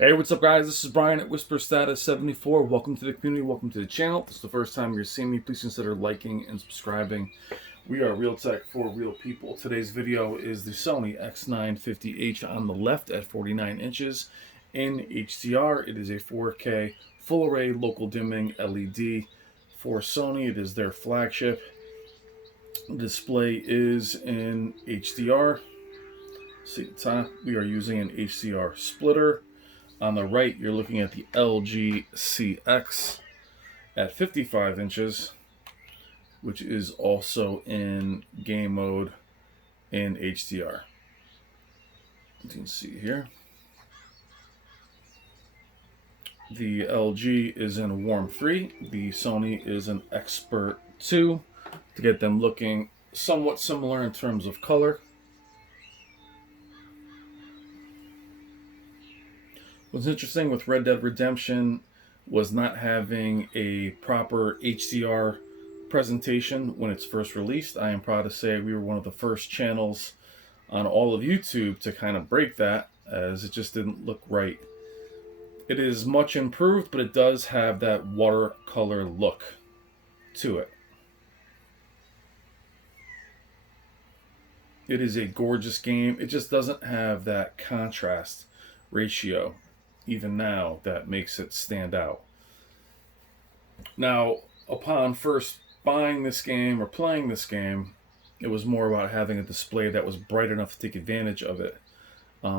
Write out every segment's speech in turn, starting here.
Hey, what's up, guys? This is Brian at Whisper Status 74. Welcome to the community. Welcome to the channel. If this is the first time you're seeing me, please consider liking and subscribing. We are Real Tech for Real People. Today's video is the Sony X950H on the left at 49 inches in HDR. It is a 4K full array local dimming LED for Sony. It is their flagship. The display is in HDR. See the top, we are using an HDR splitter. On the right, you're looking at the LG CX at 55 inches, which is also in game mode in HDR. You can see here. The LG is in Warm 3. The Sony is an Expert 2 to get them looking somewhat similar in terms of color. What's interesting with Red Dead Redemption was not having a proper HDR presentation when it's first released. I am proud to say we were one of the first channels on all of YouTube to kind of break that, as it just didn't look right. It is much improved, but it does have that watercolor look to it. It is a gorgeous game. It just doesn't have that contrast ratio even now that makes it stand out. Now, upon first buying this game or playing this game, it was more about having a display that was bright enough to take advantage of it.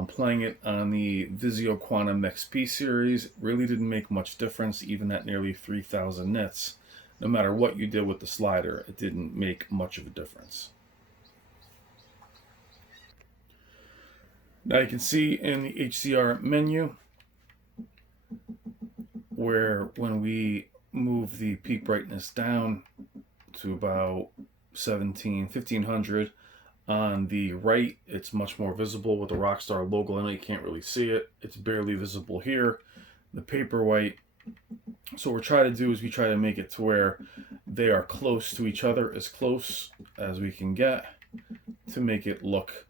Playing it on the Vizio Quantum XP series really didn't make much difference, even at nearly 3,000 nits. No matter what you did with the slider, it didn't make much of a difference. Now you can see in the HDR menu where when we move the peak brightness down to about 1500 on the right, it's much more visible with the Rockstar logo. I know you can't really see it. It's barely visible here. The paperwhite. So what we try to do is we try to make it to where they are close to each other, as close as we can get, to make it look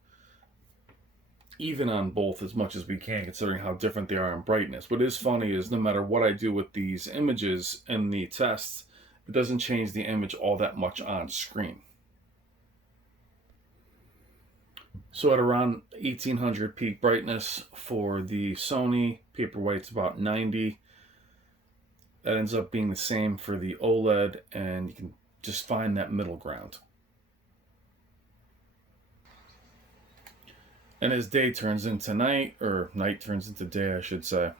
even on both as much as we can, considering how different they are in brightness. What is funny is no matter what I do with these images in the tests, it doesn't change the image all that much on screen. So at around 1800 peak brightness for the Sony, paperwhite's about 90. That ends up being the same for the OLED, and you can just find that middle ground. And as day turns into night, or night turns into day, I should say,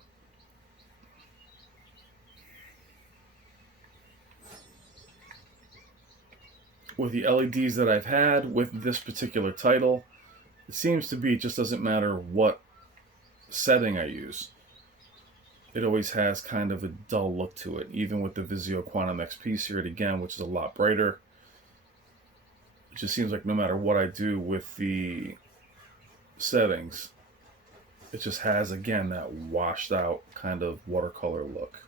with the LEDs that I've had with this particular title, it seems to be it just doesn't matter what setting I use. It always has kind of a dull look to it, even with the Vizio Quantum XP series again, which is a lot brighter. It just seems like no matter what I do with the settings, it just has, again, that washed out kind of watercolor look.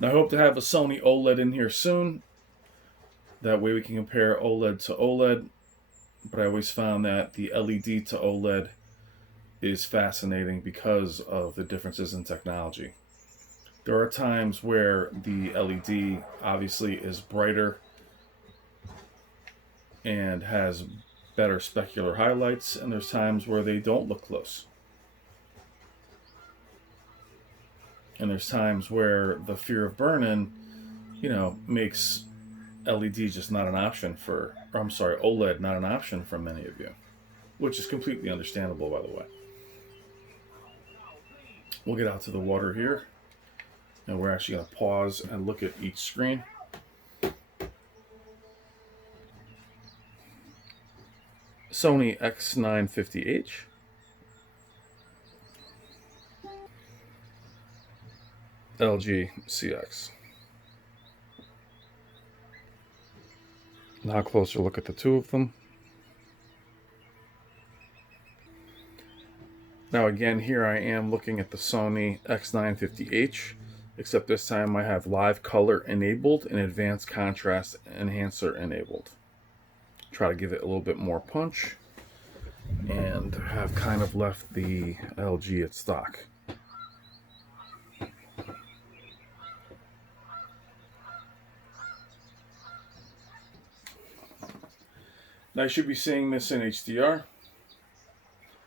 Now I hope to have a Sony OLED in here soon. That way we can compare OLED to OLED. But I always found that the LED to OLED is fascinating because of the differences in technology. There are times where the LED obviously is brighter and has better specular highlights, and there's times where they don't look close. And there's times where the fear of burn-in, makes LED just not an option for, or I'm sorry, OLED not an option for many of you, which is completely understandable, by the way. We'll get out to the water here. And we're actually going to pause and look at each screen. Sony X950H. LG CX. Now a closer look at the two of them. Now again, here I am looking at the Sony X950H. except this time I have live color enabled and advanced contrast enhancer enabled. Try to give it a little bit more punch, and have kind of left the LG at stock. Now you should be seeing this in HDR.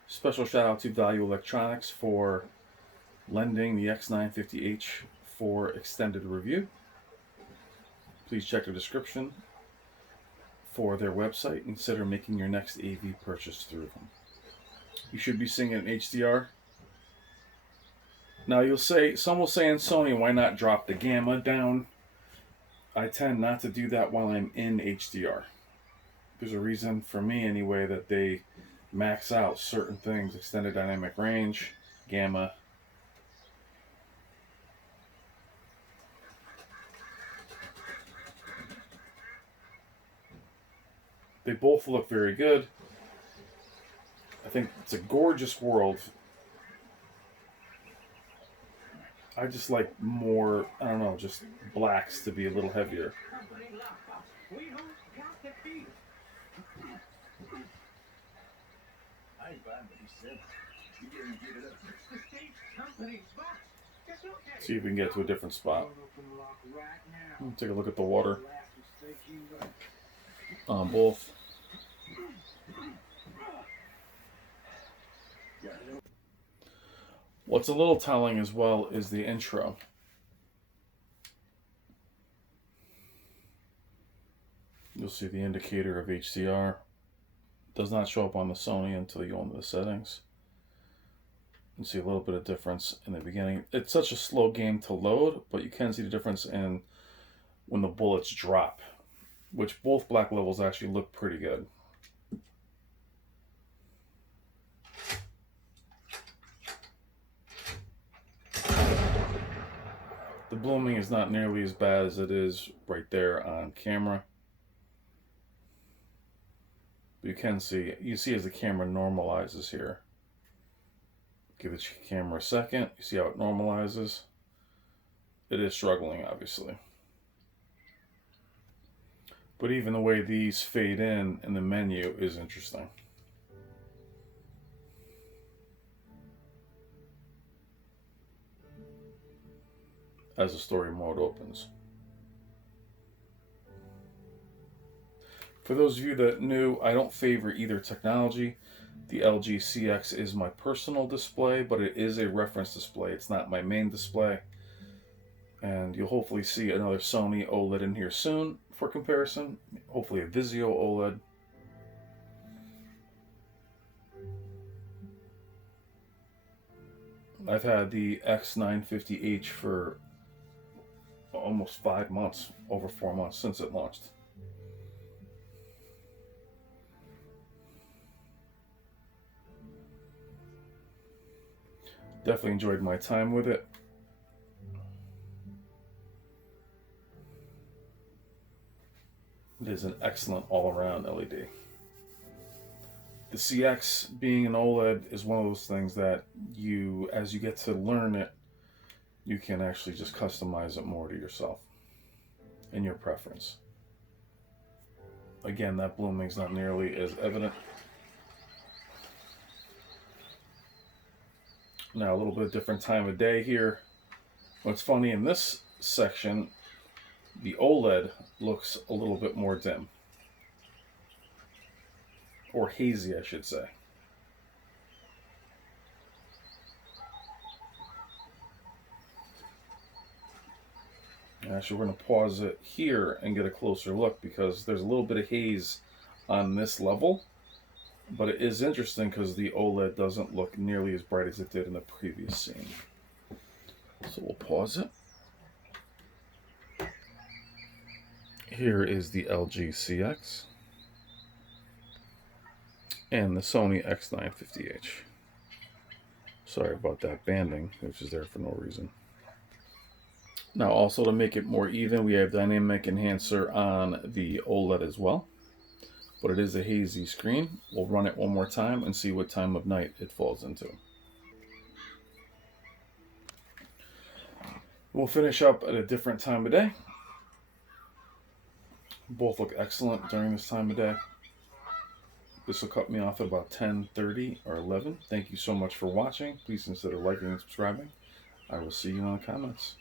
Special shout out to Value Electronics for lending the X950H for extended review. Please check the description for their website and consider making your next AV purchase through them. You should be seeing it in HDR. Now some will say in Sony, why not drop the gamma down? I tend not to do that while I'm in HDR. There's a reason for me anyway that they max out certain things: extended dynamic range, gamma. They both look very good. I think it's a gorgeous world. I just like more, I don't know, just blacks to be a little heavier. See if we can get to a different spot. Take a look at the water on both. What's a little telling as well is the intro. You'll see the indicator of HDR. Does not show up on the Sony until you go into the settings. You see a little bit of difference in the beginning. It's such a slow game to load, but you can see the difference in when the bullets drop, which both black levels actually look pretty good. The blooming is not nearly as bad as it is right there on camera. But you see as the camera normalizes here. Give the camera a second. You see how it normalizes? It is struggling, obviously. But even the way these fade in the menu is interesting. As the story mode opens. For those of you that knew, I don't favor either technology. The LG CX is my personal display, but it is a reference display. It's not my main display. And you'll hopefully see another Sony OLED in here soon for comparison. Hopefully a Vizio OLED. I've had the X950H for almost 5 months, over 4 months since it launched. Definitely enjoyed my time with it. It is an excellent all-around LED. The CX being an OLED is one of those things that as you get to learn it, you can actually just customize it more to yourself and your preference. Again, that blooming is not nearly as evident. Now a little bit different time of day here. What's funny, in this section, the OLED looks a little bit more dim. Or hazy, I should say. Actually, we're going to pause it here and get a closer look because there's a little bit of haze on this level. But it is interesting because the OLED doesn't look nearly as bright as it did in the previous scene. So we'll pause it. Here is the LG CX and the Sony X950H. Sorry about that banding, which is there for no reason. Now also, to make it more even, we have dynamic enhancer on the OLED as well. But it is a hazy screen. We'll run it one more time and see what time of night it falls into. We'll finish up at a different time of day. Both look excellent during this time of day. This will cut me off at about 10:30 or 11. Thank you so much for watching. Please consider liking and subscribing. I will see you in the comments.